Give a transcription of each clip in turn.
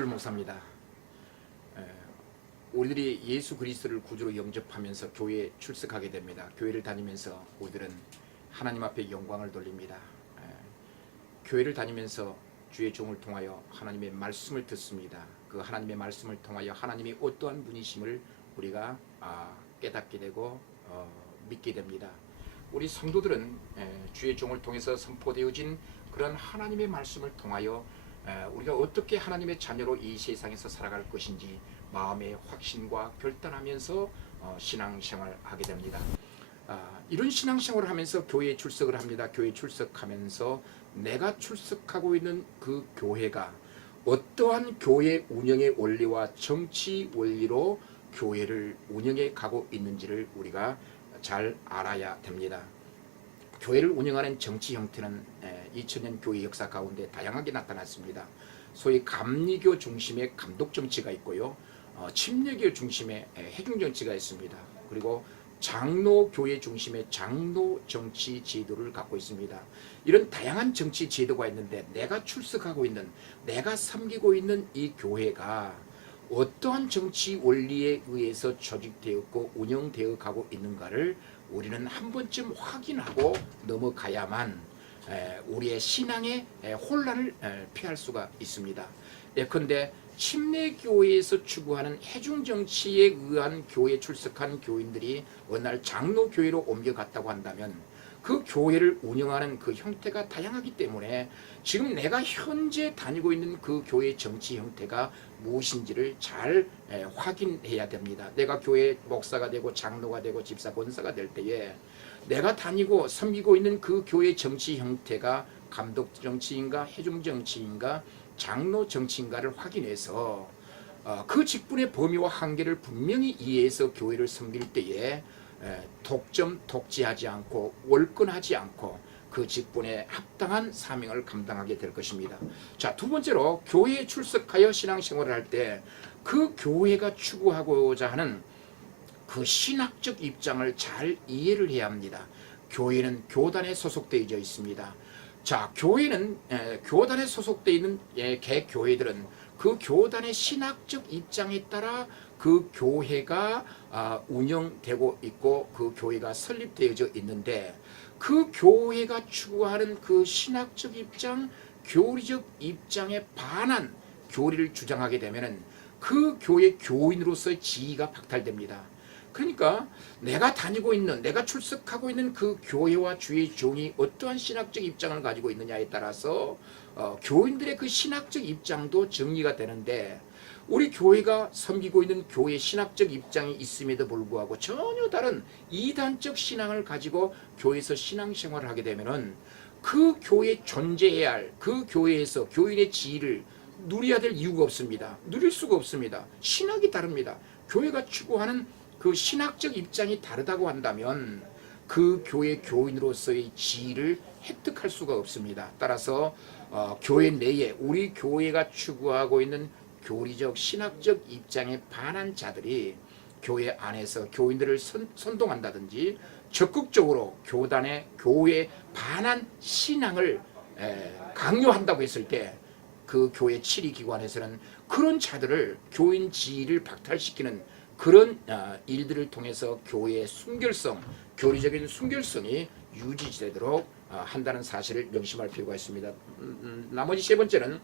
김재열 목사입니다. 에, 우리들이 예수 그리스도를 구주로 영접하면서 교회에 출석하게 됩니다. 교회를 다니면서 우리들은 하나님 앞에 영광을 돌립니다. 교회를 다니면서 주의 종을 통하여 하나님의 말씀을 듣습니다. 그 하나님의 말씀을 통하여 하나님이 어떠한 분이심을 우리가 깨닫게 되고 믿게 됩니다. 우리 성도들은 주의 종을 통해서 선포되어진 그런 하나님의 말씀을 통하여 우리가 어떻게 하나님의 자녀로 이 세상에서 살아갈 것인지 마음의 확신과 결단하면서 신앙생활을 하게 됩니다. 이런 신앙생활을 하면서 교회에 출석을 합니다. 교회에 출석하면서 내가 출석하고 있는 그 교회가 어떠한 교회 운영의 원리와 정치 원리로 교회를 운영해 가고 있는지를 우리가 잘 알아야 됩니다. 교회를 운영하는 정치 형태는 2000년 교회 역사 가운데 다양하게 나타났습니다. 소위 감리교 중심의 감독 정치가 있고요. 침례교 중심의 해중 정치가 있습니다. 그리고 장로 교회 중심의 장로 정치 제도를 갖고 있습니다. 이런 다양한 정치 제도가 있는데 내가 출석하고 있는, 내가 섬기고 있는 이 교회가 어떠한 정치 원리에 의해서 조직되었고 운영되어 가고 있는가를 우리는 한 번쯤 확인하고 넘어가야만 우리의 신앙의 혼란을 피할 수가 있습니다. 예컨대 침례교회에서 추구하는 해중정치에 의한 교회에 출석한 교인들이 어느 날 장로교회로 옮겨갔다고 한다면 그 교회를 운영하는 그 형태가 다양하기 때문에 지금 내가 현재 다니고 있는 그 교회의 정치 형태가 무엇인지를 잘 확인해야 됩니다. 내가 교회 목사가 되고 장로가 되고 집사 권사가 될 때에 내가 다니고 섬기고 있는 그 교회의 정치 형태가 감독 정치인가 해중 정치인가 장로 정치인가를 확인해서 그 직분의 범위와 한계를 분명히 이해해서 교회를 섬길 때에 독점 독지하지 않고 월권하지 않고 그 직분에 합당한 사명을 감당하게 될 것입니다. 자, 두 번째로 교회에 출석하여 신앙생활을 할 때 그 교회가 추구하고자 하는 그 신학적 입장을 잘 이해를 해야 합니다. 교회는 교단에 소속되어 있습니다. 자, 교회는 교단에 소속되어 있는 개교회들은 그 교단의 신학적 입장에 따라 그 교회가 운영되고 있고 그 교회가 설립되어져 있는데 그 교회가 추구하는 그 신학적 입장, 교리적 입장에 반한 교리를 주장하게 되면은 그 교회 교인으로서의 지위가 박탈됩니다. 그러니까 내가 다니고 있는, 내가 출석하고 있는 그 교회와 주의 종이 어떠한 신학적 입장을 가지고 있느냐에 따라서 교인들의 그 신학적 입장도 정리가 되는데 우리 교회가 섬기고 있는 교회의 신학적 입장이 있음에도 불구하고 전혀 다른 이단적 신앙을 가지고 교회에서 신앙생활을 하게 되면은 그 교회에 존재해야 할 그 교회에서 교인의 지위를 누려야 될 이유가 없습니다. 누릴 수가 없습니다. 신학이 다릅니다. 교회가 추구하는 그 신학적 입장이 다르다고 한다면 그 교회 교인으로서의 지위를 획득할 수가 없습니다. 따라서 교회 내에 우리 교회가 추구하고 있는 교리적 신학적 입장에 반한 자들이 교회 안에서 교인들을 선동한다든지 적극적으로 교회에 반한 신앙을 강요한다고 했을 때 그 교회 치리기관에서는 그런 자들을 교인 지위를 박탈시키는 그런 일들을 통해서 교회의 순결성, 교리적인 순결성이 유지되도록 한다는 사실을 명심할 필요가 있습니다. 나머지 세 번째는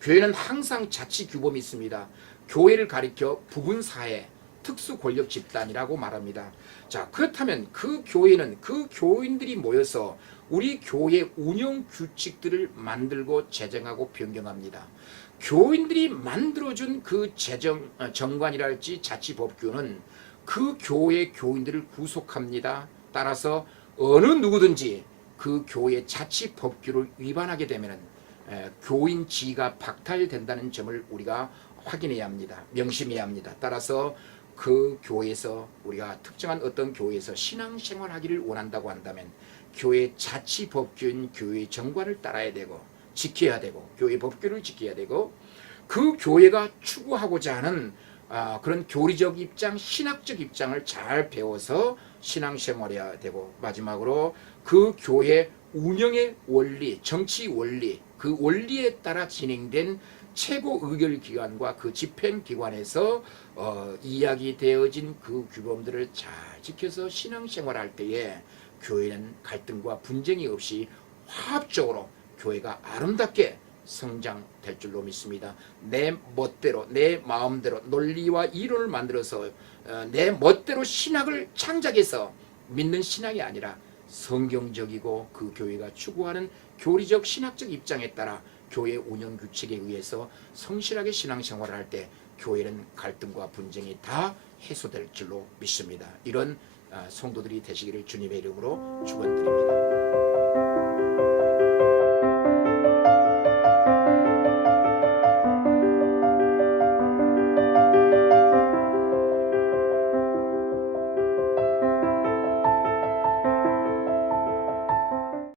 교회는 항상 자치 규범이 있습니다. 교회를 가리켜 부분사회, 특수 권력 집단이라고 말합니다. 자, 그렇다면 그 교회는 그 교인들이 모여서 우리 교회 운영 규칙들을 만들고 제정하고 변경합니다. 교인들이 만들어준 그 정관이랄지 자치법규는 그 교회 교인들을 구속합니다. 따라서 어느 누구든지 그 교회 자치법규를 위반하게 되면 교인 지위가 박탈된다는 점을 우리가 확인해야 합니다. 명심해야 합니다. 따라서 그 교회에서 우리가 특정한 어떤 교회에서 신앙생활하기를 원한다고 한다면 교회 자치법규인 교회 정관을 따라야 되고 지켜야 되고 교회 법규를 지켜야 되고 그 교회가 추구하고자 하는 그런 교리적 입장, 신학적 입장을 잘 배워서 신앙생활해야 되고 마지막으로 그 교회 운영의 원리, 정치 원리, 그 원리에 따라 진행된 최고 의결기관과 그 집행기관에서 이야기되어진 그 규범들을 잘 지켜서 신앙생활할 때에 교회는 갈등과 분쟁이 없이 화합적으로 교회가 아름답게 성장될 줄로 믿습니다. 내 멋대로 내 마음대로 논리와 이론을 만들어서 내 멋대로 신학을 창작해서 믿는 신학이 아니라 성경적이고 그 교회가 추구하는 교리적 신학적 입장에 따라 교회 운영 규칙에 의해서 성실하게 신앙생활을 할 때 교회는 갈등과 분쟁이 다 해소될 줄로 믿습니다. 이런 성도들이 되시기를 주님의 이름으로 축원드립니다.